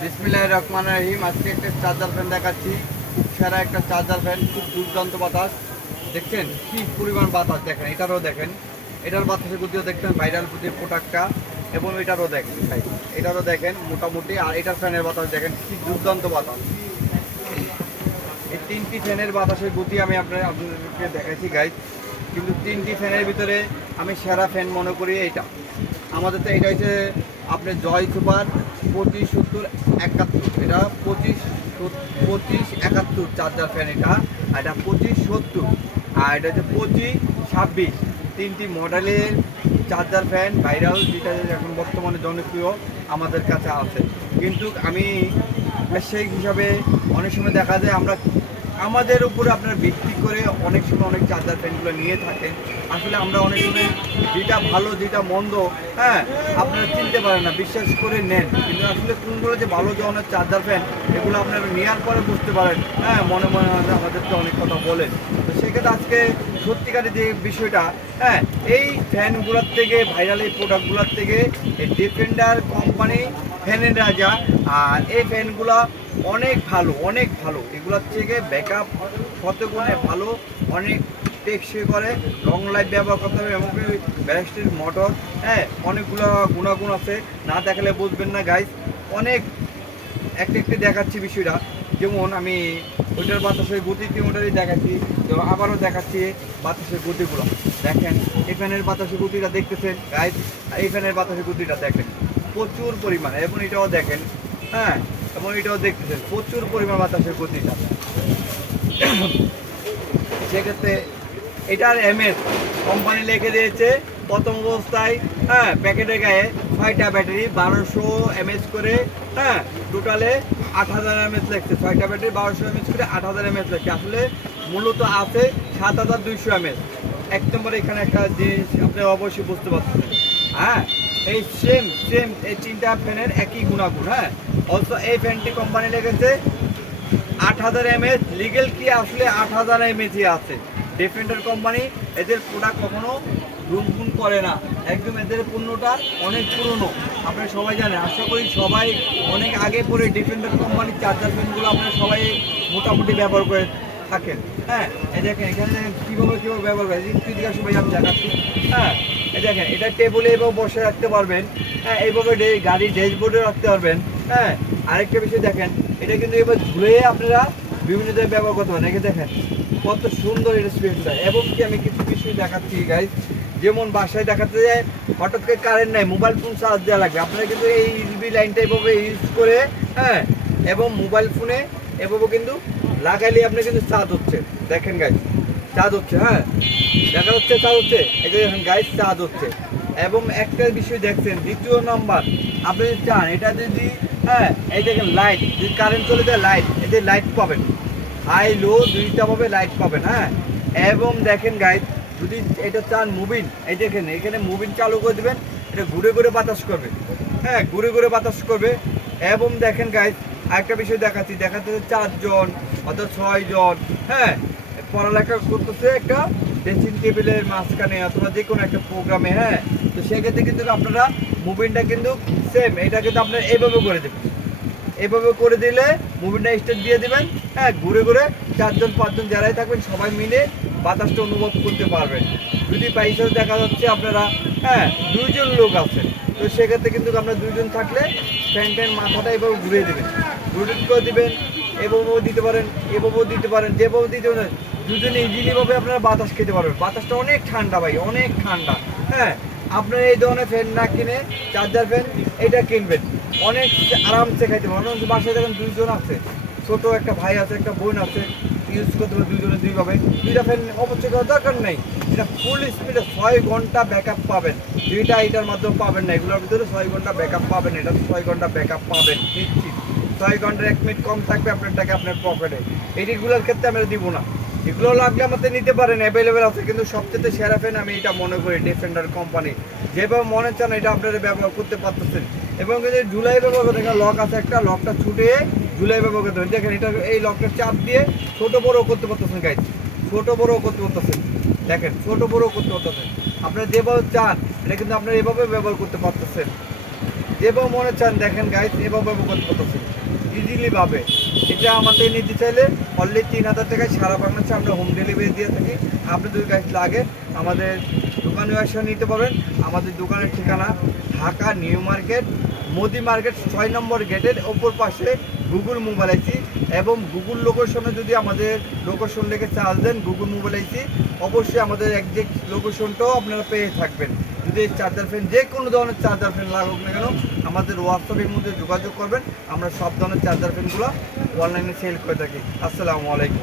বিসমিল্লাহির রহমানির রহিম। আজকে একটা চার্জার ফ্যান দেখাচ্ছি। খুব সেরা একটা চার্জার ফ্যান, খুব দুর্দান্ত বাতাস। দেখছেন কি পরিমাণ বাতাস, দেখেন এটারও দেখেন, এটার বাতাসের গতিও দেখছেন, ভাইরাল যে প্রোডাক্টটা, এবং এটারও দেখেন ভাই, এটারও দেখেন মোটামুটি। আর এটার ফ্যানের বাতাস দেখেন কি দুর্দান্ত বাতাস। এই তিনটি ফ্যানের বাতাসের গতি আমি আপনাদেরকে দেখাচ্ছি গাইজ, কিন্তু তিনটি ফ্যানের ভিতরে আমি সেরা ফ্যান মনে করি এইটা। আমাদের তো এটা হচ্ছে আপনার জয় সুপার 257071, এটা 2571 চার্জার ফ্যান এটা, আর এটা 2570, আর এটা হচ্ছে 2526। তিনটি মডেলের চার্জার ফ্যান ভাইরাল, যেটা এখন বর্তমানে জনপ্রিয় আমাদের কাছে আছে। কিন্তু আমি ব্যবসায়িক হিসাবে অনেক সময় দেখা যায় আমরা আমাদের উপরে আপনার ভিত্তি করে অনেক সময় অনেক চার্জার ফ্যানগুলো নিয়ে থাকেন। আসলে আমরা অনেক সময় যেটা ভালো যেটা মন্দ, হ্যাঁ, আপনারা চিনতে পারেন না, বিশ্বাস করে নেন, কিন্তু আসলে কোনগুলো যে ভালো ধরনের চার্জার ফ্যান এগুলো আপনারা নেওয়ার পরে বুঝতে পারেন। হ্যাঁ, মনে মনে আমাদেরকে অনেক কথা বলেন। তো সেক্ষেত্রে আজকে সত্যিকারের যে বিষয়টা, হ্যাঁ, এই ফ্যানগুলোর থেকে, ভাইরাল এই প্রোডাক্টগুলোর থেকে এই ডিফেন্ডার কোম্পানি ফ্যানের রাজা। আর এই ফ্যানগুলো অনেক ভালো, অনেক ভালো, এগুলোর থেকে ব্যাকআপ কতগুণে ভালো, অনেক টেকসই করে, লং লাইফ ব্যবহার করতে হবে, এমনকি ব্যাটারির মোটর, হ্যাঁ, অনেকগুলো গুণাগুণ আছে, না দেখালে বুঝবেন না গাইজ। অনেক একটি দেখাচ্ছি বিষয়টা, যেমন আমি ওইটার বাতাসের গতি ওটারই দেখাচ্ছি, তো আবারও দেখাচ্ছি বাতাসের গতিগুলো। দেখেন এই ফ্যানের বাতাসের গতিটা দেখতেছেন গাইজ, এই ফ্যানের বাতাসের গতিটা দেখেন প্রচুর পরিমাণে, এবং এটাও দেখেন, হ্যাঁ, এবং এটাও দেখতেছেন প্রচুর পরিমাণ বাতাসের গতিটা। সেক্ষেত্রে এটার এমএস কোম্পানি লিখে দিয়েছে প্রথম অবস্থায়, হ্যাঁ, প্যাকেটের গায়ে 6টা ব্যাটারি 1200 এমএস করে, হ্যাঁ, টোটালে 8000 এমএস লাগছে। 6টা ব্যাটারি 1200 এমএস করে 8000 এমএস লাগছে। আসলে মূলত আছে 7200 এমএস। এক নম্বরে এখানে একটা জিনিস আপনি অবশ্যই বুঝতে পারছেন, হ্যাঁ, এই সেম এই তিনটা ফ্যানের একই গুণাগুণ। হ্যাঁ, অলসো এই ফ্যানটি কোম্পানি লেগেছে 8000 এমএস, লিগেল কি আসলে 8000 এমএসই আছে। ডিফেন্ডার কোম্পানি এদের প্রোডাক্ট কখনো গুনগুন করে না, একদম এদের পণ্যটা অনেক পুরনো, আপনারা সবাই জানেন। আশা করি সবাই অনেক আগে পরে ডিফেন্ডার কোম্পানির চার্জার ফ্যানগুলো আপনারা সবাই মোটামুটি ব্যবহার করে থাকেন। হ্যাঁ, এই দেখেন এখানে কীভাবে ব্যবহার করে দিকে সবাই আমি দেখাচ্ছি। হ্যাঁ, এই দেখেন এটা টেবিলে এভাবে বসে রাখতে পারবেন, হ্যাঁ, এইভাবে গাড়ির ড্যাশবোর্ডে রাখতে পারবেন। হ্যাঁ, আরেকটা বিষয় দেখেন, এটা কিন্তু এবার ধুয়ে আপনারা বিভিন্ন জায়গায় ব্যবহার করতে পারেন। একে দেখেন কত সুন্দর এটা স্পেসটা। এবং কি আমি কিছু বিষয় দেখাচ্ছি গাইজ, যেমন বাসায় দেখাতে যায় হঠাৎ করে কারেন্ট নাই, মোবাইল ফোন চার্জ দেওয়া লাগবে, আপনারা কিন্তু এই ইউএসবি লাইনটা এভাবে ইউজ করে, হ্যাঁ, এবং মোবাইল ফোনে এভাবে কিন্তু লাগাইলে আপনি কিন্তু চার্জ হচ্ছে। দেখেন গাইজ চার্জ হচ্ছে, হ্যাঁ, দেখা যাচ্ছে চার্জ হচ্ছে, এটা দেখেন গাইজ চার্জ হচ্ছে। এবং একটা বিষয় দেখছেন, দ্বিতীয় নম্বর আপনি যদি চান এটা যদি, হ্যাঁ, এই দেখেন লাইট, যদি কারেন্ট চলে যায় লাইট, এতে লাইট পাবেন, হাই লো দুইটা পাবে, লাইট পাবেন। হ্যাঁ, এবং দেখেন গাইজ যদি এটা চান মুভিন, এই দেখেন এখানে মুভিন চালু করে দেবেন, এটা ঘুরে ঘুরে বাতাস করবে, হ্যাঁ, ঘুরে ঘুরে বাতাস করবে। এবং দেখেন গাইজ আরেকটা বিষয় দেখাচ্ছি, দেখাচ্ছে 4 জন অর্থাৎ 6 জন, হ্যাঁ, পড়ালেখা করতেছে একটা ড্রেসিং টেবিলের মাঝখানে অথবা যে কোনো একটা প্রোগ্রামে। হ্যাঁ, তো সেক্ষেত্রে কিন্তু আপনারা মুভিনটা কিন্তু সেম, এটা কিন্তু আপনারা এইভাবে করে দেবেন, এভাবে করে দিলে মুভিটা স্টার্ট দিয়ে দেবেন, হ্যাঁ, ঘুরে ঘুরে 4 জন 5 জন যারাই থাকবেন সবাই মিলে বাতাসটা অনুভব করতে পারবেন। যদি বাইসাস দেখা যাচ্ছে আপনারা, হ্যাঁ, 2 জন লোক আছেন, তো সেক্ষেত্রে কিন্তু আপনারা 2 জন থাকলে ফ্যান মাথাটা এভাবে ঘুরিয়ে দেবেন, রোটেট করে দেবেন, এভাবেও দিতে পারেন, এভাবেও দিতে পারেন, যেভাবে দিতে পারেন, দুজনে ইজিলিভাবে আপনারা বাতাস খেতে পারবেন। বাতাসটা অনেক ঠান্ডা ভাই, অনেক ঠান্ডা। হ্যাঁ, আপনারা এই ধরনের ফ্যান না কিনে চার্জার ফ্যান এটা কিনবেন, অনেক আরামসে খাইতে পারবেন। অনেক বাসায় দেখেন 2 জন আছে, ছোটো একটা ভাই আছে, একটা বোন আছে, ইউজ করতে পারে 2 জনে 2ভাবে। 2টা ফ্যান অবশ্যই করার দরকার নেই, এটা ফুল স্পিডে 6 ঘন্টা ব্যাকআপ পাবেন, যেটা এটার মাধ্যমে পাবেন না। এগুলোর ভিতরে 6 ঘন্টা ব্যাকআপ পাবেন, এটা 6 ঘন্টা ব্যাকআপ পাবেন নিশ্চিত। 6 ঘন্টার 1 মিনিট কম থাকবে আপনার টাকা আপনার পকেটে। এইগুলোর ক্ষেত্রে আমরা দিব না, এগুলো লাগলে আমাদের নিতে পারেন, অ্যাভেলেবেল আছে। কিন্তু সবচেয়ে সেরা ফ্যান আমি এটা মনে করি ডিফেন্ডার কোম্পানি, যেভাবে মনে চান এটা আপনারা ব্যবহার করতে পারতেছেন। এবং যদি জুলাই ব্যবহার করতে লক আছে একটা, লকটা ছুটে জুলাই ব্যবহার করতে পারেন। দেখেন এটা এই লকটা চাপ দিয়ে ছোট বড় করতে পারতেছেন গাইজ, ছোট বড় করতে পারতেছেন, দেখেন ছোট বড় করতে পারতেছেন। আপনারা যেভাবে চান এটা কিন্তু আপনারা এভাবে ব্যবহার করতে পারতেছেন, যেভাবে মনে চান দেখেন গাইস, এভাবে করতে পারতেছেন ইজিলি ভাবে। এটা আমাদের নিতে চাইলে অনলি 3000 টাকায় সারা বাংলাদেশে আমরা হোম ডেলিভারি দিয়ে থাকি। আপনি যদি গাইস লাগে আমাদের দোকানে এসে নিতে পারবেন। আমাদের দোকানের ঠিকানা Dhaka new market, Modi market 6 নম্বর গেটের ওপর পাশে গুগল মোবাইল আইসি, এবং গুগল লোকেশনে যদি আমাদের লোকেশন লিখে চার্জ দেন গুগল মোবাইল আইসি, অবশ্যই আমাদের একজ্যাক্ট লোকেশনটাও আপনারা পেয়ে থাকবেন। যদি চার্জার ফ্যান যে কোনো ধরনের চার্জার ফ্যান লাগুক না কেন আমাদের হোয়াটসঅ্যাপের মধ্যে যোগাযোগ করবেন। আমরা সব ধরনের চার্জার ফ্যানগুলো অনলাইনে সেল করে থাকি। আসসালামু আলাইকুম।